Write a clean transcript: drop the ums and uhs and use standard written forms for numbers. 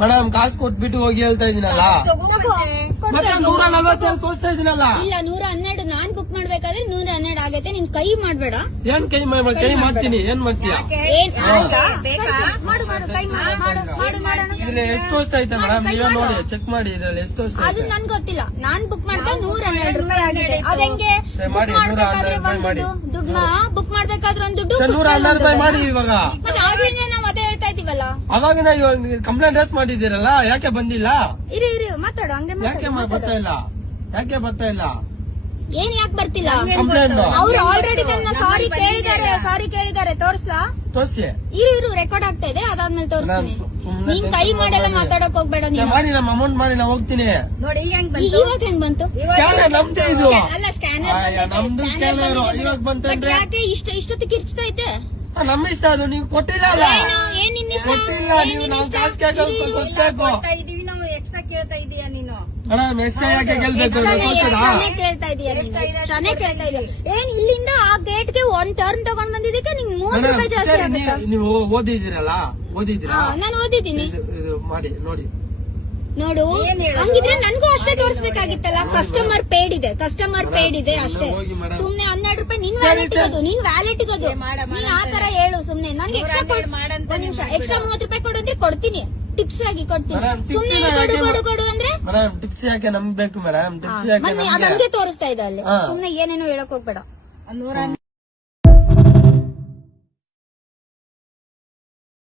Madam ಕಾಸು ಕೊಟ್ಬಿಟ್ಟು ಹೋಗಿ ಹೇಳ್ತಾ ಇದೀನಲ್ಲ, ಮತ್ತೆ 140 ತೋರಿಸ್ತಾ ಇದೀನಲ್ಲ. ಇಲ್ಲ 112 ನಾನ್ ಬುಕ್ ಮಾಡ್ಬೇಕಾದ್ರೆ 112 ಆಗೈತೆ. ನೀನ್ ಕೈ ಮಾಡ್ಬೇಡ. ಏನ್ ಕೈ ಮಾಡ್ತೀನಿ? ಏನ್ ಮಾಡ್ತೀಯ? ಇದ್ರಲ್ಲಿ ಎಷ್ಟು ತೋರಿಸ್ತಾ ಐತೆ ಮೇಡಮ್? ನೀವೇ ನೋಡಿ ಚೆಕ್ ಮಾಡಿ, ಇದ್ರಲ್ಲಿ ಎಷ್ಟು ತೋರಿಸ್ತಾ ಅದು ನನ್ ಗೊತ್ತಿಲ್ಲ. ನಾನ್ ಬುಕ್ ಮಾಡ್ತಾ 112 ರೂಪಾಯಿ ಆಗಿದೆ. ಅದಂಗೆ ದುಡ್ಡನ್ನ ಬುಕ್ ಮಾಡ್ಬೇಕಾದ್ರೆ ಒಂದು ದುಡ್ಡು 112 ರೂಪಾಯಿ ಮಾಡಿ. ಇವಾಗ ಮತ್ತೆ ಆಗ್ಲಿಂದ ನಾವ್ ಅದೇ ಹೇಳ್ತಾ ಇದೀವಲ್ಲ. ಅವಾಗಿನ ಕಂಪ್ಲೇಂಟ್ ರೇಸ್ ಮಾಡಿದ್ದೀರಲ್ಲ, ಯಾಕೆ ಬಂದಿಲ್ಲ? ಇರಿ ಮಾತಾಡು. ಹಂಗೆ ಯಾಕೆ ಬರ್ತಾ ಇಲ್ಲ? ಯಾಕೆ ಬರ್ತಾ ಇಲ್ಲ? ಏನ್ ಯಾಕೆ ಬರ್ತಿಲ್ಲ? ಕಂಪ್ಲೇಂಟ್ ಅವ್ರು ಆಲ್ರೆಡಿ ನನ್ನ ಸಾರಿ ಕೇಳಿದ್ದಾರೆ. ತೋರ್ಸ್ಲಾ? ತೋರಿಸಿ. ಇರು ರೆಕಾರ್ಡ್ ಆಗ್ತಾ ಇದೆ, ಅದಾದ್ಮೇಲೆ ತೋರಿಸ್ತೀನಿ. ನೀನ್ ಕೈ ಮಾಡೆಲ್ಲ ಮಾತಾಡಕ್ ಹೋಗ್ಬೇಡ. ನೀನು ಮಾಡಿ, ನಮ್ಮ ಅಮೌಂಟ್ ಮಾಡಿ, ನಾ ಹೋಗ್ತೀನಿ. ಇವಾಗ ಹೆಂಗ್ ಬಂತು? ಸ್ಕ್ಯಾನರ್ ನಮ್ದೇ ಇದು. ಅಲ್ಲ ಸ್ಕ್ಯಾನರ್ ನಮ್ದು ಸ್ಕ್ಯಾನರ್ ಇವಾಗ ಬಂತ. ಯಾಕೆ ಇಷ್ಟೊತ್ತಿಗೆ ಕಿರ್ಚ್ತಾ ಐತೆ? ನಮ್ಮ ಇಷ್ಟ, ಅದು ನೀವು ಕೊಟ್ಟಿಲ್ಲ ಅಲ್ಲ. ಏನ್ ನಿನ್ನ ಇಷ್ಟ? ಕೊಟ್ಟಿಲ್ಲ ನೀವು. ನಾವು ಕಾಸು ಕೊಡ್ಬೇಕು. ನಾವು ಎಕ್ಸ್ಟ್ರಾ ಕೇಳ್ತಾ ಇದೀಯಾ ನೀನು? ಮೇಡಮ್ ಎಕ್ಸ್ಟ್ರಾ ಯಾಕೆ ಕೇಳ್ಬೇಕು? ಕೇಳ್ತಾ ಇದೀಯ? ಏನ್ ಇಲ್ಲಿಂದ ಆ ಗೇಟ್ಗೆ ಒಂದ್ ಟರ್ನ್ ತಗೊಂಡ್ ಬಂದಿದ್ದಕ್ಕೆ ನಿಮ್ಗೆ 30 ರೂಪಾಯಿ ಜಾಸ್ತಿ ಆಗುತ್ತೆ. ನೀವು ಓದಿದ್ದೀರಲ್ಲ? ಓದಿದ್ದೀರಾ? ನಾನು ಓದಿದ್ದೀನಿ. ಇದು ಮಾಡಿ ನೋಡಿ. ನೋಡು, ಹಂಗಿದ್ರೆ ನನ್ಗೂ ಅಷ್ಟೇ ತೋರಿಸ್ಬೇಕಾಗಿತ್ತಲ್ಲ. ಕಸ್ಟಮರ್ ಪೇಡ್ ಇದೆ ಅಷ್ಟೇ. ಸುಮ್ನೆ 12 ರೂಪಾಯಿ ನಿನ್ ವ್ಯಾಲೆಟ್ಗದು, ನೀನ್ ಆತರ ಹೇಳು. ಸುಮ್ನೆ ನನ್ಗೆ ಎಕ್ಸ್ಟ್ರಾ 30 ರೂಪಾಯಿ ಕೊಡು ಅಂದ್ರೆ ಕೊಡ್ತೀನಿ, ಟಿಪ್ಸ್ ಆಗಿ ಕೊಡ್ತೀನಿ. ಸುಮ್ನೆ ಕೊಡು ಅಂದ್ರೆ ಮೇಡಮ್ ಟಿಪ್ಸ್ ಯಾಕೆ ನಮ್ಗೆ ಬೇಕು ಮೇಡಮ್? ಟಿಪ್ಸ್ ಯಾಕೆ ಅದಂಗೆ ತೋರಿಸ್ತಾ ಇದೆ ಅಲ್ಲಿ. ಸುಮ್ನೆ ಏನೇನೋ ಹೇಳಕ್ ಹೋಗ್ಬೇಡ.